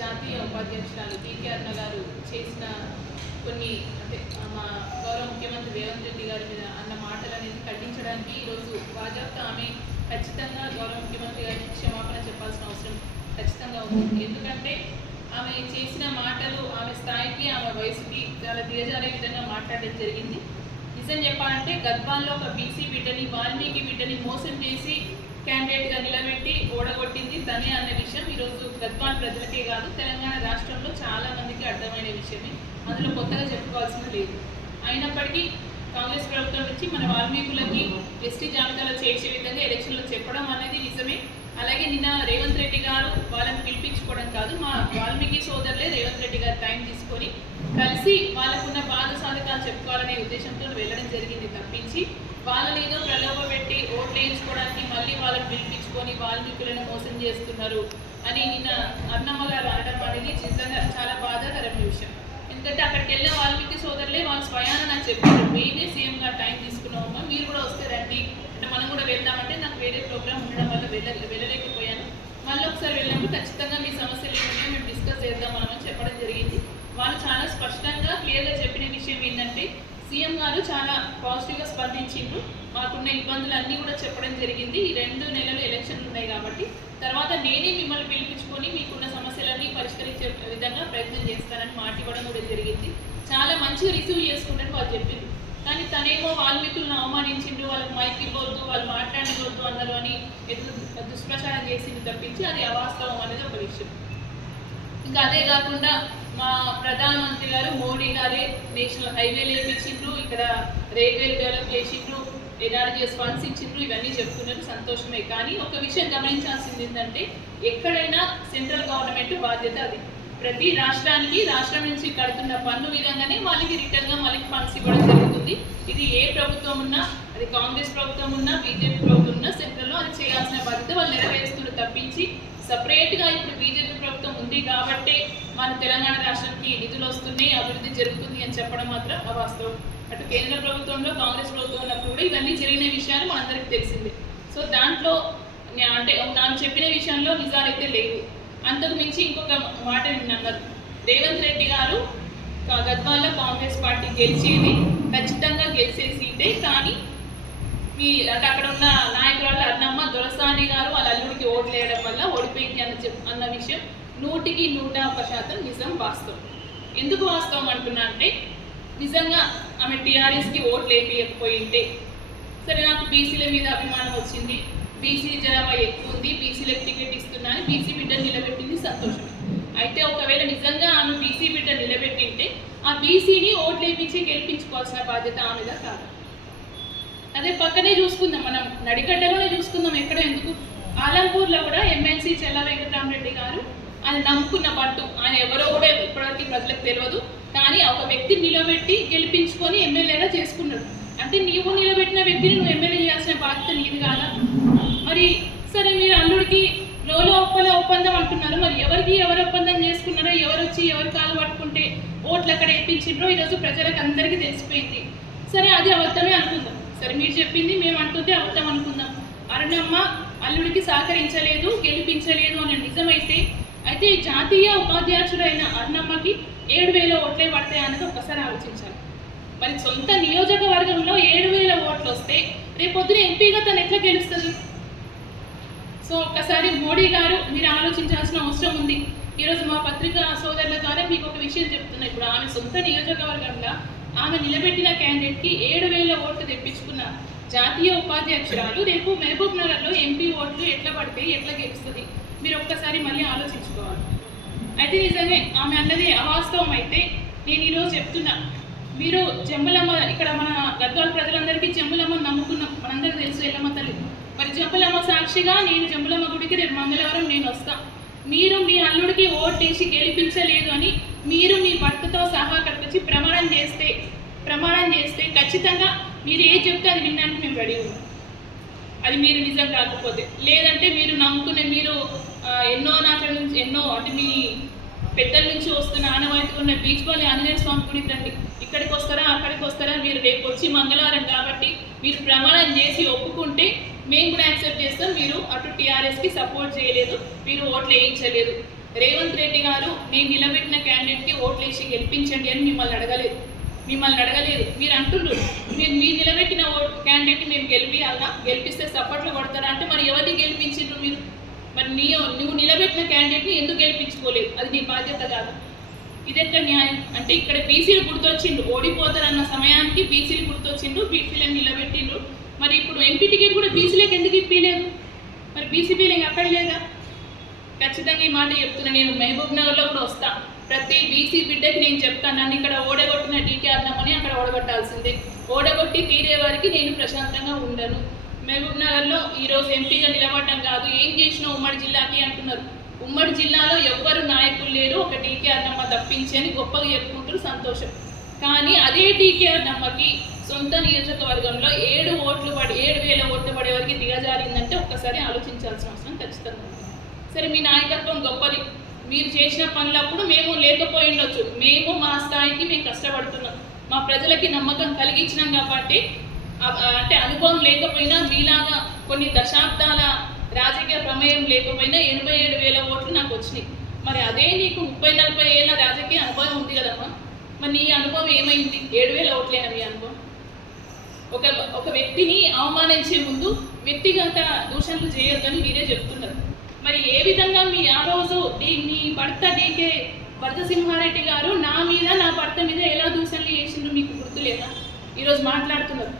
జాతీయ ఉపాధ్యక్షురాలు పీకే అన్న గారు చేసిన కొన్ని అంటే మా గౌరవ ముఖ్యమంత్రి రేవంత్ రెడ్డి గారి మీద అన్న మాటలు అనేది ఖండించడానికి ఈరోజు భాజపా ఆమె ఖచ్చితంగా గౌరవ ముఖ్యమంత్రి గారికి క్షమాపణ చెప్పాల్సిన అవసరం ఖచ్చితంగా ఉంది. ఎందుకంటే ఆమె చేసిన మాటలు ఆమె స్థాయికి ఆమె వయసుకి చాలా దిగజారే విధంగా మాట్లాడడం జరిగింది. నిజం చెప్పాలంటే గద్వాల్లో ఒక బీసీ బిడ్డని వాల్మీకి బిడ్డని మోసం చేసి క్యాండిడేట్గా నిలబెట్టి ఓడగొట్టింది తనే అన్న విషయం. ఈరోజు గద్వాల్ ప్రజలకే కాదు తెలంగాణ రాష్ట్రంలో చాలా మందికి అర్థమైన విషయమే. అందులో కొత్తగా చెప్పుకోవాల్సిన లేదు. అయినప్పటికీ కాంగ్రెస్ ప్రభుత్వం నుంచి మన వాల్మీకులకి ఎస్టీ జాబితాలో చేర్చే విధంగా ఎలక్షన్లో చెప్పడం అనేది నిజమే. అలాగే నిన్న రేవంత్ రెడ్డి గారు వాళ్ళని పిలిపించుకోవడం కాదు మా వాల్మీకి సోదరులే రేవంత్ రెడ్డి గారు టైం తీసుకొని కలిసి వాళ్ళకున్న బాధ సాధకాలు చెప్పుకోవాలనే ఉద్దేశంతో వెళ్ళడం జరిగింది తప్పించి వాళ్ళని ఏదో ప్రలోభ పెట్టి ఓట్లు వేయించుకోవడానికి మళ్ళీ వాళ్ళని పిలిపించుకొని వాల్మీకులను మోసం చేస్తున్నారు అని నిన్న అన్నమ్మ గారు అనడం అనేది నిజంగా చాలా బాధాకరమైన విషయం. ఎందుకంటే అక్కడికి వెళ్ళిన వాల్మీకి సోదరులే వాళ్ళు స్వయాన నాకు చెప్పారు మేమే సీఎంగా టైం తీసుకున్నామమ్మా మీరు కూడా వస్తే రండి మనం కూడా వెళ్దామంటే నాకు వేరే ప్రోగ్రామ్ ఉండడం వల్ల వెళ్ళ వెళ్ళలేకపోయాను. మళ్ళీ ఒకసారి వెళ్ళినప్పుడు ఖచ్చితంగా మీ సమస్యలు ఏమైనా మేము డిస్కస్ చేద్దాం అని చెప్పడం జరిగింది. వాళ్ళు చాలా స్పష్టంగా క్లియర్గా చెప్పిన విషయం ఏంటంటే సీఎం గారు చాలా పాజిటివ్గా స్పందించిండ్రు. మాకున్న ఇబ్బందులు అన్నీ కూడా చెప్పడం జరిగింది. ఈ రెండు నెలలు ఎలక్షన్లు ఉన్నాయి కాబట్టి తర్వాత నేనే మిమ్మల్ని పిలిపించుకొని మీకున్న సమస్యలన్నీ పరిష్కరించే విధంగా ప్రయత్నం చేస్తానని మాట ఇవ్వడం కూడా జరిగింది. చాలా మంచిగా రిసీవ్ చేసుకుంటారని వాళ్ళు చెప్పింది కానీ తనేమో వాల్మీకులను అవమానించిండు వాళ్ళకి మైక్ ఇవ్వద్దు వాళ్ళు మాట్లాడకూడదు అన్నారు అని ఎట్లు దుష్ప్రచారం చేసింది తప్పించి అది అవాస్తవం అనేది ఒక విషయం. ఇంకా అదే కాకుండా మా ప్రధానమంత్రి గారు మోడీ గారే నేషనల్ హైవేలు వేయించిండ్రు ఇక్కడ రైల్వేలు డెవలప్ చేసిండ్రు ఎన్ఆర్జీఎస్ ఫండ్స్ ఇచ్చిండ్రు ఇవన్నీ చెప్తున్నారు సంతోషమే. కానీ ఒక విషయం గమనించాల్సింది ఏంటంటే ఎక్కడైనా సెంట్రల్ గవర్నమెంట్ బాధ్యత అది. ప్రతి రాష్ట్రానికి రాష్ట్రం నుంచి కడుతున్న పన్ను విధంగానే వాళ్ళకి రిటర్న్గా వాళ్ళకి ఫండ్స్ ఇవ్వడం జరుగుతుంది. ఇది ఏ ప్రభుత్వం ఉన్నా అది కాంగ్రెస్ ప్రభుత్వం ఉన్నా బీజేపీ ప్రభుత్వం ఉన్నా సెంట్రల్లో అది చేయాల్సిన బాధ్యత వాళ్ళు నెరవేరుస్తున్నారు. తప్పించి సపరేట్గా ఇప్పుడు బీజేపీ ప్రభుత్వం ఉంది కాబట్టి మన తెలంగాణ రాష్ట్రానికి నిధులు వస్తున్నాయి అభివృద్ధి జరుగుతుంది అని చెప్పడం మాత్రం అవాస్తవం. అటు కేంద్ర ప్రభుత్వంలో కాంగ్రెస్ ప్రభుత్వం ఉన్నప్పుడు కూడా ఇవన్నీ జరిగిన విషయాలు మనందరికీ తెలిసిందే. సో దాంట్లో అంటే నాకు చెప్పిన విషయంలో నిజాలైతే లేవు. అంతకు మించి ఇంకొక మాట విన్నాను రేవంత్ రెడ్డి గారు గద్వాల్లో కాంగ్రెస్ పార్టీ గెలిచేది ఖచ్చితంగా గెలిచే సీటే కానీ మీ అంటే అక్కడ ఉన్న నాయకురాలు అన్నమ్మ దొరసాని గారు వాళ్ళ అల్లుడికి ఓట్లు వేయడం వల్ల ఓడిపోయింది అన్న చెప్ అన్న విషయం నూటికి నూట ఒక శాతం నిజం వాస్తవం. ఎందుకు వాస్తవం అంటున్నా అంటే నిజంగా ఆమె టీఆర్ఎస్కి ఓట్లు వేయకపోయింటే సరే నాకు బీసీల మీద అభిమానం వచ్చింది బీసీ జనాభా ఎక్కువ ఉంది బీసీలకు టికెట్ ఇస్తున్నా అని బీసీ బిడ్డ నిలబెట్టింది సంతోషం అయితే ఒకవేళ నిజంగా ఆమె బీసీ బిడ్డ నిలబెట్టింటే ఆ బీసీని ఓట్లు వేయించి గెలిపించుకోవాల్సిన బాధ్యత ఆమెదా కాదు. అదే పక్కనే చూసుకుందాం మనం. నడిగడ్డలోనే చూసుకుందాం ఎక్కడ ఎందుకు. ఆలంపూర్లో కూడా ఎమ్మెల్సీ చెల్ల వెంకటరామరెడ్డి గారు ఆయన నమ్ముకున్న పట్టు. ఆయన ఎవరో కూడా ఇప్పటివరకు ప్రజలకు తెలియదు. కానీ ఒక వ్యక్తిని నిలబెట్టి గెలిపించుకొని ఎమ్మెల్యేగా చేసుకున్నాడు. అంటే నీవు నిలబెట్టిన వ్యక్తిని నువ్వు ఎమ్మెల్యే చేయాల్సిన బాధ్యత నీది కాదా? మరి సరే మీరు అల్లుడికి లోలో ఒప్పల ఒప్పందం అంటున్నారు. మరి ఎవరికి ఎవరు ఒప్పందం చేసుకున్నారో ఎవరు వచ్చి ఎవరు కాలు పట్టుకుంటే ఓట్లు అక్కడ వేయించిండ్రో ఈరోజు ప్రజలకు అందరికీ తెలిసిపోయింది. సరే అది అవద్దమే అనుకుందాం. సరే మీరు చెప్పింది మేము అంటుంటే అవద్దం అనుకుందాం. అరుణమ్మ అల్లుడికి సహకరించలేదు గెలిపించలేదు అనే నిజమైతే అయితే జాతీయ ఉపాధ్యక్షుడైన అరుణమ్మకి ఏడు వేల ఓట్లే పడతాయి అన్నది ఒక్కసారి ఆలోచించాలి. మరి సొంత నియోజకవర్గంలో ఏడు వేల ఓట్లు వస్తే రేపొద్దున ఎంపీగా తను ఎట్లా గెలుస్తుంది? సో ఒక్కసారి మోడీ గారు మీరు ఆలోచించాల్సిన అవసరం ఉంది. ఈరోజు మా పత్రికా సోదరుల ద్వారా మీకు ఒక విషయం చెప్తున్నా. ఇప్పుడు ఆమె సొంత నియోజకవర్గంలో ఆమె నిలబెట్టిన క్యాండిడేట్కి ఏడు వేల ఓట్లు తెప్పించుకున్న జాతీయ ఉపాధ్యక్షురాలు రేపు మహబూబ్ నగర్లో ఎంపీ ఓట్లు ఎట్లా పడితే ఎట్లా గెలుస్తుంది? మీరు ఒక్కసారి మళ్ళీ ఆలోచించుకోవాలి. అయితే నిజమే ఆమె అన్నది అవాస్తవం అయితే నేను ఈరోజు చెప్తున్నా. మీరు జంబులమ్మ ఇక్కడ మన గద్వాల ప్రజలందరికీ జంబులమ్మ నమ్ముకున్నాం. మనందరికీ తెలుసు ఎల్లమ్మ తల్లి. మరి జంబులమ్మ సాక్షిగా నేను జంబులమ్మ గుడికి రేపు మంగళవారం నేను వస్తా. మీరు మీ అల్లుడికి ఓటేసి గెలిపించలేదు అని మీరు మీ భర్తతో సహా అక్కడికి వచ్చి ప్రమాణం చేస్తే ప్రమాణం చేస్తే ఖచ్చితంగా మీరు ఏ చెప్తే అది వినడానికి మేము రెడీ ఉన్నాం. అది మీరు నిజం కాకపోతే. లేదంటే మీరు నమ్ముకునే మీరు ఎన్నో నాటల నుంచి ఎన్నో అంటే మీ పెద్దల నుంచి వస్తున్న ఆనవాయితీ ఉన్న బీచ్ బాలి ఆంజనేయ స్వామి గుడికి రండి. ఇక్కడికి వస్తారా అక్కడికి వస్తారా మీరు రేపు వచ్చి మంగళవారం కాబట్టి మీరు ప్రమాణం చేసి ఒప్పుకుంటే మేము కూడా యాక్సెప్ట్ చేస్తాం. మీరు అటు టీఆర్ఎస్కి సపోర్ట్ చేయలేదు. మీరు ఓట్లు వేయించలేదు. రేవంత్ రెడ్డి గారు నేను నిలబెట్టిన క్యాండిడేట్కి ఓట్లేసి గెలిపించండి అని మిమ్మల్ని అడగలేదు. మిమ్మల్ని అడగలేదు. మీరు అంటున్నారు మీరు మీరు నిలబెట్టిన ఓట్ క్యాండిడేట్ని మేము గెలిపియాలా? గెలిపిస్తే సపోర్ట్లు కొడతారా అంటే మరి ఎవరిని గెలిపించిండ్రు మీరు? మరి నీ నువ్వు నిలబెట్టిన క్యాండిడేట్ని ఎందుకు గెలిపించుకోలేదు? అది నీ బాధ్యత కాదు. ఇదెక్క న్యాయం? అంటే ఇక్కడ బీసీలు గుర్తొచ్చిండ్రు. ఓడిపోతారన్న సమయానికి బీసీలు గుర్తొచ్చిండు బీసీలను నిలబెట్టి మరి ఇప్పుడు ఎంపీ టికెట్ కూడా బీసీలకు ఎందుకు ఇప్పలేదు మరి బీసీ ఫీలింగ్ అక్కడ లేదా? ఖచ్చితంగా ఈ మాట చెప్తున్నా. నేను మహబూబ్ నగర్లో కూడా వస్తా. ప్రతి బీసీ బిడ్డకి నేను చెప్తాను నన్ను ఇక్కడ ఓడగొట్టిన డీకే అన్నామని అక్కడ ఓడగొట్టాల్సిందే. ఓడగొట్టి తీరే వారికి నేను ప్రశాంతంగా ఉండను. మహబూబ్ నగర్లో ఈరోజు ఎంపీగా నిలబడటం కాదు. ఏం చేసినా ఉమ్మడి జిల్లాకి అంటున్నారు. ఉమ్మడి జిల్లాలో ఎవ్వరు నాయకులు లేరు. ఒక డీకే అన్నమ్మ తప్పించి అని గొప్పగా చెప్పుకుంటారు సంతోషం. కానీ అదే టీకేఆర్ నమ్మకి సొంత నియోజకవర్గంలో ఏడు ఓట్లు పడి ఏడు వేల ఓట్లు పడే వరకు దిగజారిందంటే ఒక్కసారి ఆలోచించాల్సిన అవసరం ఖచ్చితంగా ఉంది. సరే మీ నాయకత్వం గొప్పది. మీరు చేసిన పనులప్పుడు మేము లేకపోయి ఉండొచ్చు. మేము మా స్థాయికి మేము కష్టపడుతున్నాం. మా ప్రజలకి నమ్మకం కలిగించినాం కాబట్టి అంటే అనుభవం లేకపోయినా మీలాగా కొన్ని దశాబ్దాల రాజకీయ ప్రమేయం లేకపోయినా ఎనభై ఏడు వేల ఓట్లు నాకు వచ్చినాయి. మరి అదే నీకు ముప్పై నలభై ఏళ్ళ రాజకీయ అనుభవం ఉంది కదమ్మా. మరి నీ అనుభవం ఏమైంది? ఏడు వేల ఓట్లేనా మీ అనుభవం. ఒక ఒక వ్యక్తిని అవమానించే ముందు వ్యక్తిగత దూషణలు చేయొద్దని మీరే చెప్తున్నారు. మరి ఏ విధంగా మీ ఆ రోజు మీ భర్త డీకే వరదసింహారెడ్డి గారు నా మీద నా భర్త మీద ఎలా దూషణలు చేసిండ్రు మీకు గుర్తులేదా? ఈరోజు మాట్లాడుతున్నారు.